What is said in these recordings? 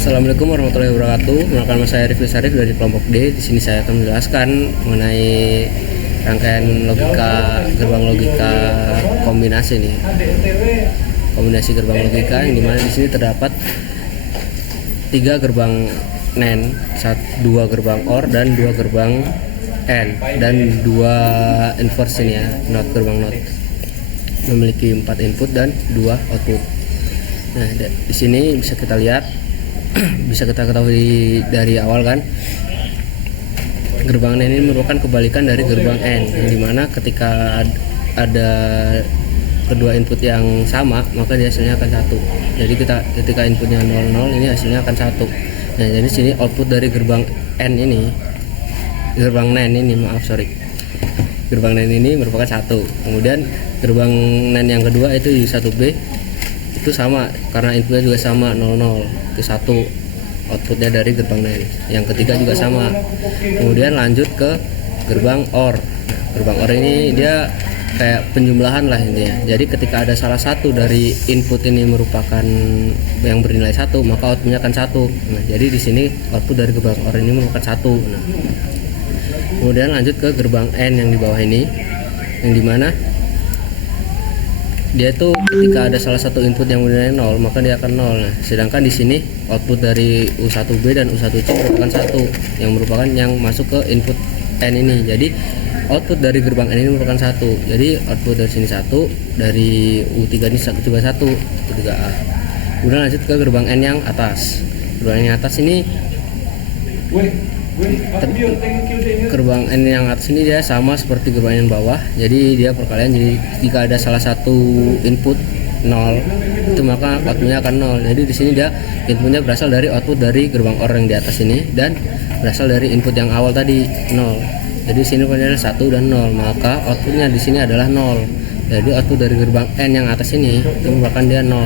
Assalamualaikum warahmatullahi wabarakatuh. Perkenalkan, saya Rifli Sarif dari kelompok D. Di sini saya akan menjelaskan mengenai rangkaian gerbang logika kombinasi nih. Kombinasi gerbang logika yang dimana di sini terdapat 3 gerbang NAND, 2 gerbang OR dan 2 gerbang AND dan 2 inverse ini ya, gerbang NOT. Memiliki 4 input dan 2 output. Nah, di sini bisa kita lihat bisa kita ketahui dari awal kan, gerbang NAND ini merupakan kebalikan dari gerbang AND, yang dimana ketika ada kedua input yang sama maka dia hasilnya akan 1. Jadi ketika inputnya 00 ini hasilnya akan 1. Nah, jadi sini output dari gerbang NAND ini gerbang NAND ini merupakan 1. Kemudian gerbang NAND yang kedua itu U1B itu sama, karena inputnya juga sama 00, itu 1 outputnya dari gerbang NAND. Yang ketiga juga sama. Kemudian lanjut ke gerbang OR. Gerbang OR ini dia kayak penjumlahan lah intinya. Jadi ketika ada salah satu dari input ini merupakan yang bernilai 1, maka outputnya akan 1. Nah, jadi di sini output dari gerbang OR ini merupakan 1. Nah, kemudian lanjut ke gerbang AND yang di bawah ini, yang dimana dia tuh ketika ada salah satu input yang bernilai 0 maka dia akan 0. Nah, sedangkan di sini output dari U1B dan U1C merupakan 1 yang merupakan yang masuk ke input AND ini. Jadi output dari gerbang AND ini merupakan 1. Jadi output dari sini 1, dari U3 ini juga 1, U3A. Kemudian lanjut ke gerbang AND yang atas. Gerbang yang atas ini gerbang N yang atas ini dia sama seperti gerbang yang bawah, jadi dia perkalian. Jadi jika ada salah satu input 0 itu maka outputnya akan 0. Jadi di sini dia inputnya berasal dari output dari gerbang OR yang di atas ini dan berasal dari input yang awal tadi 0. Jadi sini adalah 1 dan 0, maka outputnya di sini adalah 0. Jadi output dari gerbang N yang atas ini itu merupakan dia 0.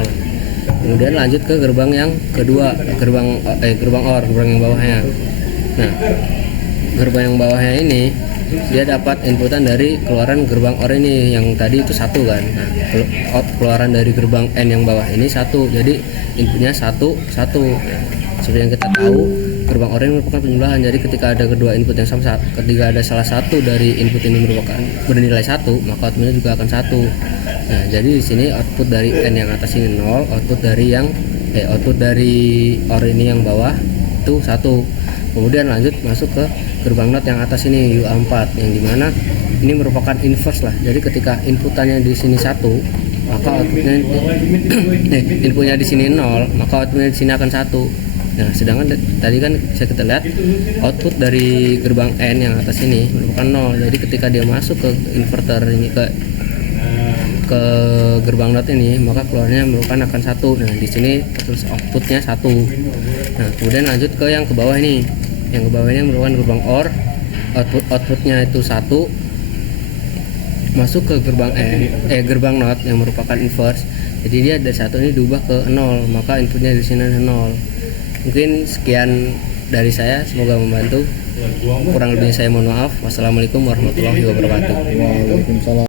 Kemudian lanjut ke gerbang yang kedua, gerbang OR, gerbang yang bawahnya. Nah, gerbang yang bawahnya ini dia dapat inputan dari keluaran gerbang OR ini yang tadi itu 1 kan. Nah, keluaran dari gerbang N yang bawah ini 1. Jadi inputnya 1, 1. Seperti yang kita tahu, gerbang OR ini merupakan penjumlahan. Jadi ketika ada kedua input yang sama, ketika ada salah satu dari input ini merupakan bernilai 1, maka outputnya juga akan 1. Nah, jadi di sini output dari N yang atas ini 0, output dari OR ini yang bawah itu 1. Kemudian lanjut masuk ke gerbang NOT yang atas ini U4, yang dimana ini merupakan inverse lah. Jadi ketika inputannya di sini 1, maka outputnya inputnya di sini 0, maka outputnya di sini akan 1. Nah, sedangkan tadi kan bisa kita lihat output dari gerbang N yang atas ini merupakan 0. Jadi ketika dia masuk ke inverter ini ke gerbang NOT ini, maka keluarnya merupakan akan 1. Nah, di sini terus outputnya 1. Nah, kemudian lanjut ke yang ke bawah ini. Yang ke bawah ini merupakan gerbang OR, outputnya itu 1, masuk ke gerbang NOT yang merupakan inverse. Jadi dia dari 1 ini diubah ke 0, maka inputnya di sini ada 0. Mungkin sekian dari saya, semoga membantu. Kurang lebihnya saya mohon maaf. Wassalamualaikum warahmatullahi wabarakatuh. Waalaikumsalam.